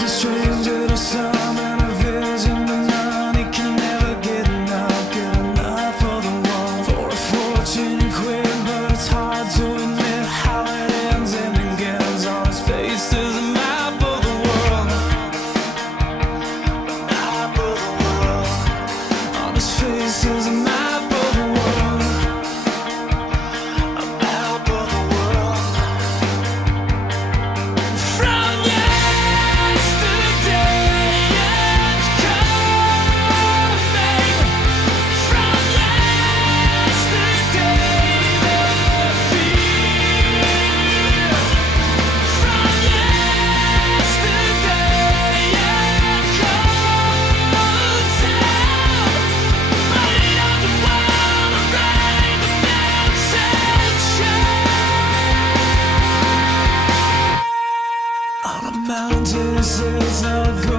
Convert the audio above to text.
a stranger to some and a vision to none. He can never get enough for the one. For a fortune and quick, but it's hard to admit how it ends and begins. On his face is a map of the world, a map of the world. On his face is a map of the world, a map of the world. From yesterday it's coming. From yesterday they feel. From yesterday it comes out. But he doesn't wanna write the message. On a mountain, he says, "Now go